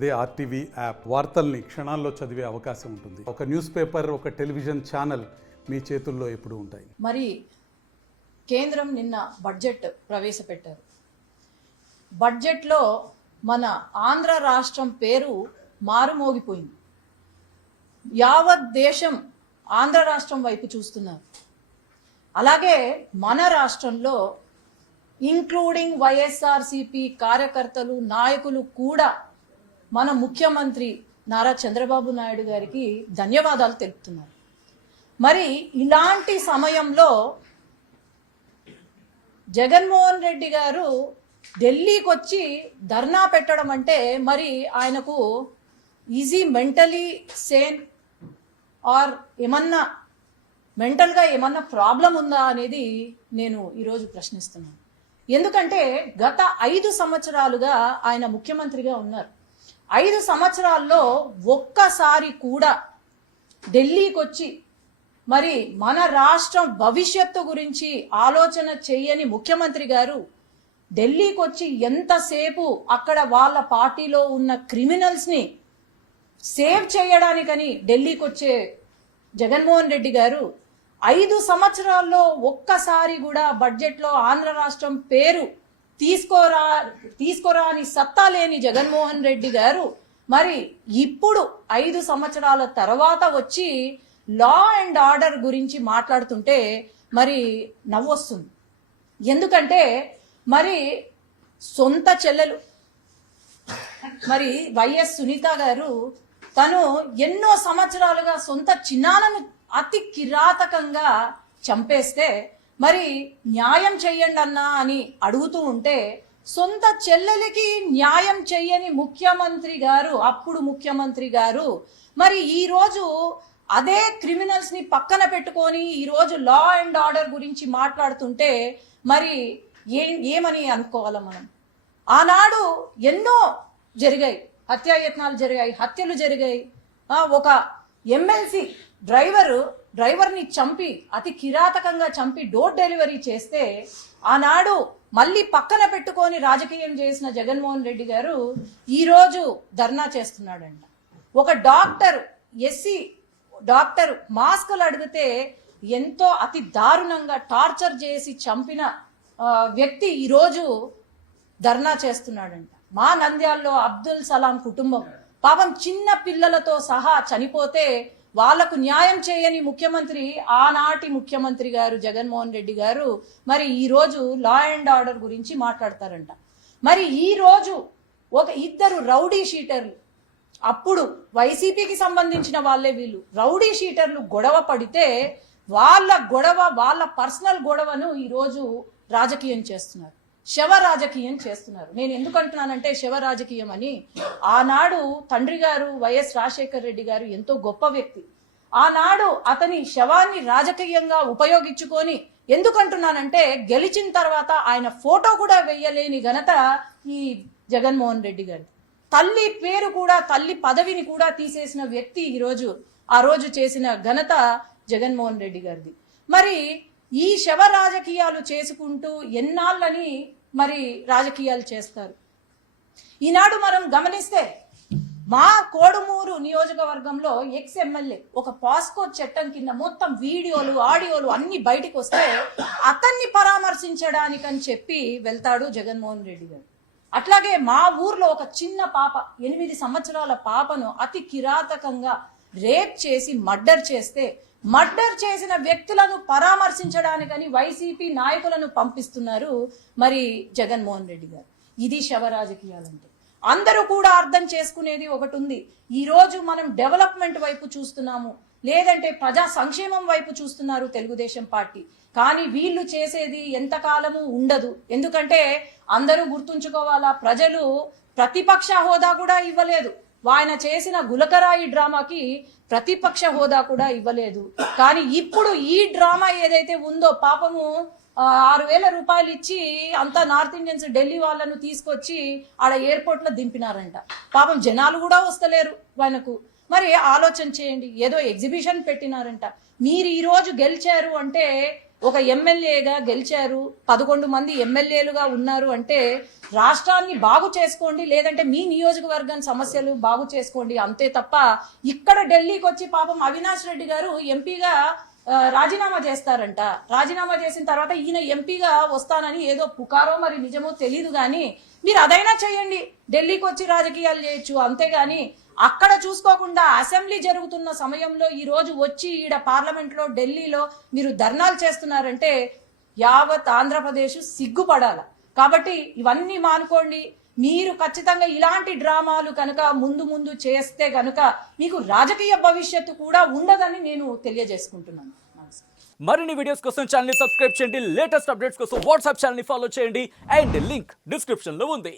అదే RTV app వార్తల్ని క్షణాల్లో చదివే అవకాశం ఉంటుంది. ఒక న్యూస్ పేపర్, ఒక టెలివిజన్ ఛానల్ మీ చేతుల్లో ఎప్పుడూ ఉంటాయి. మరి కేంద్రం నిన్న బడ్జెట్ ప్రవేశపెట్టారు. బడ్జెట్లో మన ఆంధ్ర రాష్ట్రం పేరు మారుమోగిపోయింది. యావత్ దేశం ఆంధ్ర రాష్ట్రం వైపు చూస్తున్నారు. అలాగే మన రాష్ట్రంలో ఇంక్లూడింగ్ వైఎస్ఆర్సీపీ కార్యకర్తలు, నాయకులు కూడా మన ముఖ్యమంత్రి నారా చంద్రబాబు నాయుడు గారికి ధన్యవాదాలు తెలుపుతున్నారు. మరి ఇలాంటి సమయంలో జగన్మోహన్ రెడ్డి గారు ఢిల్లీకి వచ్చి ధర్నా పెట్టడం అంటే మరి ఆయనకు ఈజీ మెంటలీ సేన్ ఆర్ ఏమన్నా మెంటల్గా ఏమన్నా ప్రాబ్లం ఉందా అనేది నేను ఈరోజు ప్రశ్నిస్తున్నాను. ఎందుకంటే గత 5 సంవత్సరాలుగా ఆయన ముఖ్యమంత్రిగా ఉన్నారు. 5 సంవత్సరాల్లో ఒక్కసారి కూడా ఢిల్లీకి వచ్చి మరి మన రాష్ట్రం భవిష్యత్తు గురించి ఆలోచన చేయని ముఖ్యమంత్రి గారు ఢిల్లీకి వచ్చి ఎంతసేపు అక్కడ వాళ్ళ పార్టీలో ఉన్న క్రిమినల్స్ని సేవ్ చేయడానికని ఢిల్లీకి వచ్చే జగన్మోహన్ రెడ్డి గారు 5 సంవత్సరాల్లో ఒక్కసారి కూడా బడ్జెట్లో ఆంధ్ర రాష్ట్రం పేరు తీసుకోరాని సత్తా లేని జగన్మోహన్ రెడ్డి గారు మరి ఇప్పుడు 5 సంవత్సరాల తర్వాత వచ్చి లా అండ్ ఆర్డర్ గురించి మాట్లాడుతుంటే మరి నవ్వొస్తుంది. ఎందుకంటే మరి సొంత చెల్లెలు మరి వైఎస్ సునీత గారు తను ఎన్నో సంవత్సరాలుగా సొంత చిన్నాన్నను అతి కిరాతకంగా చంపేస్తే మరి న్యాయం చెయ్యండి అన్నా అని అడుగుతూ ఉంటే సొంత చెల్లెలికి న్యాయం చెయ్యని ముఖ్యమంత్రి గారు, అప్పుడు ముఖ్యమంత్రి గారు మరి ఈరోజు అదే క్రిమినల్స్ ని పక్కన పెట్టుకొని ఈరోజు లా అండ్ ఆర్డర్ గురించి మాట్లాడుతుంటే మరి ఏమని అనుకోవాలా మనం? ఆనాడు ఎన్నో జరిగాయి, హత్యాయత్నాలు జరిగాయి, హత్యలు జరిగాయి. ఒక ఎమ్మెల్సీ డ్రైవర్ని చంపి అతి కిరాతకంగా చంపి డోర్ డెలివరీ చేస్తే ఆనాడు మళ్ళీ పక్కన పెట్టుకొని రాజకీయం చేసిన జగన్మోహన్ రెడ్డి గారు ఈరోజు ధర్నా చేస్తున్నాడంట. ఒక ఎస్సీ డాక్టర్ మాస్కులు అడిగితే ఎంతో అతి దారుణంగా టార్చర్ చేసి చంపిన వ్యక్తి ఈరోజు ధర్నా చేస్తున్నాడంట. మా నంద్యాలలో అబ్దుల్ సలాం కుటుంబం పాపం చిన్న పిల్లలతో సహా చనిపోతే వాళ్లకు న్యాయం చేయని ముఖ్యమంత్రి, ఆనాటి ముఖ్యమంత్రి గారు జగన్మోహన్ రెడ్డి గారు మరి ఈరోజు లా అండ్ ఆర్డర్ గురించి మాట్లాడతారంట. మరి ఈరోజు ఒక 2 రౌడీ షీటర్లు, అప్పుడు వైసీపీకి సంబంధించిన వాళ్ళే వీళ్ళు, రౌడీ షీటర్లు గొడవ పడితే వాళ్ళ పర్సనల్ గొడవను ఈరోజు రాజకీయం చేస్తున్నారు, శవ రాజకీయం చేస్తున్నారు. నేను ఎందుకు అంటున్నానంటే శవ రాజకీయం అని, ఆనాడు తండ్రి గారు వైఎస్ రాజశేఖర రెడ్డి గారు ఎంతో గొప్ప వ్యక్తి. ఆనాడు అతని శవాన్ని రాజకీయంగా ఉపయోగించుకొని, ఎందుకంటున్నానంటే గెలిచిన తర్వాత ఆయన ఫోటో కూడా వెయ్యలేని ఘనత ఈ జగన్మోహన్ రెడ్డి గారి. తల్లి పేరు కూడా, తల్లి పదవిని కూడా తీసేసిన వ్యక్తి ఆ రోజు చేసిన ఘనత జగన్మోహన్ రెడ్డి గారిది. మరి ఈ శవ రాజకీయాలు చేసుకుంటూ ఎన్నాళ్ళని మరి రాజకీయాలు చేస్తారు. ఈనాడు మనం గమనిస్తే మా కోడుమూరు నియోజకవర్గంలో ఎక్స్ ఎమ్మెల్యే ఒక పాస్కో చట్టం కింద మొత్తం వీడియోలు, ఆడియోలు అన్ని బయటికి వస్తే అతన్ని పరామర్శించడానికని చెప్పి వెళ్తాడు జగన్మోహన్ రెడ్డి గారు. అట్లాగే మా ఊర్లో ఒక చిన్న పాప, 8 సంవత్సరాల పాపను అతి కిరాతకంగా రేప్ చేసి మర్డర్ చేసిన వ్యక్తులను పరామర్శించడానికని వైసీపీ నాయకులను పంపిస్తున్నారు మరి జగన్మోహన్ రెడ్డి గారు. ఇది శవ రాజకీయాలంటే. అందరూ కూడా అర్థం చేసుకునేది ఒకటి ఉంది. ఈ రోజు మనం డెవలప్మెంట్ వైపు చూస్తున్నాము, లేదంటే ప్రజా సంక్షేమం వైపు చూస్తున్నారు తెలుగుదేశం పార్టీ. కానీ వీళ్ళు చేసేది ఎంతకాలము ఉండదు. ఎందుకంటే అందరూ గుర్తుంచుకోవాలా, ప్రజలు ప్రతిపక్ష హోదా కూడా ఇవ్వలేదు. ఆయన చేసిన గులకరాయి డ్రామాకి ప్రతిపక్ష హోదా కూడా ఇవ్వలేదు. కానీ ఇప్పుడు ఈ డ్రామా ఏదైతే ఉందో, పాపము 6,000 రూపాయలు ఇచ్చి అంతా నార్త్ ఇండియన్స్ ఢిల్లీ వాళ్ళను తీసుకొచ్చి ఆడ ఎయిర్పోర్ట్ లో దింపినారంట. పాపం జనాలు కూడా వస్తలేరు ఆయనకు. మరి ఆలోచన చేయండి, ఏదో ఎగ్జిబిషన్ పెట్టినారంట. మీరు ఈ రోజు గెలిచారు అంటే ఒక ఎమ్మెల్యేగా గెలిచారు, 11 మంది ఎమ్మెల్యేలుగా ఉన్నారు అంటే రాష్ట్రాన్ని బాగు చేసుకోండి, లేదంటే మీ నియోజకవర్గం సమస్యలు బాగు చేసుకోండి అంతే తప్ప ఇక్కడ ఢిల్లీకి వచ్చి పాపం అవినాష్ రెడ్డి గారు ఎంపీగా రాజీనామా చేస్తారంట. రాజీనామా చేసిన తర్వాత ఈయన ఎంపీగా వస్తానని ఏదో పుకారో మరి నిజమో తెలియదు కానీ మీరు అదైనా చేయండి, ఢిల్లీకి వచ్చి రాజకీయాలు చేయొచ్చు. అంతేగాని అక్కడ చూసుకోకుండా అసెంబ్లీ జరుగుతున్న సమయంలో ఈ రోజు వచ్చి ఈడ పార్లమెంట్ లో ఢిల్లీలో మీరు ధర్నాలు చేస్తున్నారంటే యావత్ ఆంధ్రప్రదేశ్ సిగ్గుపడాల. కాబట్టి ఇవన్నీ మానుకోండి. మీరు ఖచ్చితంగా ఇలాంటి డ్రామాలు కనుక ముందు చేస్తే కనుక మీకు రాజకీయ భవిష్యత్తు కూడా ఉండదని నేను తెలియజేసుకుంటున్నాను. మరిన్ని వీడియోస్ కోసం ఛానల్ ని సబ్స్క్రైబ్ చేయండి, లేటెస్ట్ అప్డేట్స్ కోసం వాట్సాప్ ఛానల్ ని ఫాలో చేయండి అండ్ లింక్ డిస్క్రిప్షన్ లో ఉంది.